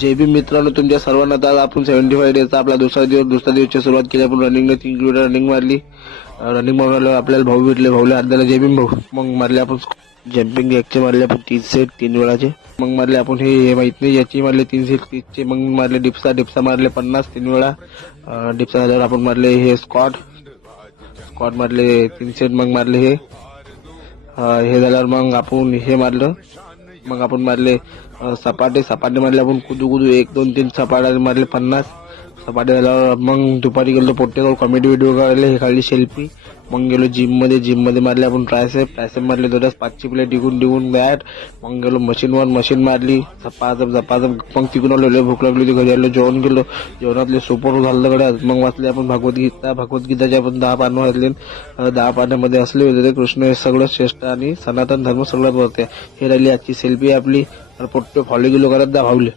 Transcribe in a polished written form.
जय भीम मित्रांनो, तुमच्या सर्वांना आज आपण 75 डेचा आपला दुसरा दिवसची सुरुवात केली. आपण रनिंगने 3 किलोमीटर रनिंग मारली. रनिंग मारल्यावर आपल्याला भाऊ भेटले. भाऊला हात दिला, जय भीम भाऊ. मग मारले आपण जम्पिंग जॅकचे मारले आपण 3 सेट 3 वेळाचे. मग मारले आपण हे माहित नाही याची मारले 3 सेट 30चे. मग मारले डिप्सा मारले 50 3 वेळा. डिप्सा झाल्यावर आपण मारले हे स्क्वॉट मारले 3 सेट. मग मारले हे झाल्यावर मग आपण हे मारलं. मग आपण मारले सपाटे मारले आपण कुदू 1 2 3 सपाटे मारले 50 सपाटे झाल्यावर मग दुपारी गेलो पोट्टेगाव कॉमेडी व्हिडिओ काढले. हे काढली सेल्फी. मग गेलो जिम मध्ये मारले आपण ट्रायसेप मारले 5ची प्लेट डिगून बॅट. मग गेलो मशीन मारली झपाझप. मग तिकडून आलो, भूक लागली होती. घरी आलो, जेवण केलं. जेवणातले सुपर झालं गड्यात. मग वाचले आपण भगवद्गीताचे आपण 10 पानं वाचले. 10 पानामध्ये असले होते ते कृष्ण हे सगळं श्रेष्ठ आणि सनातन धर्म सगळं होते. हे राहिली आजची सेल्फी आपली. पोट्टे फॉलो गेलो करत भावले.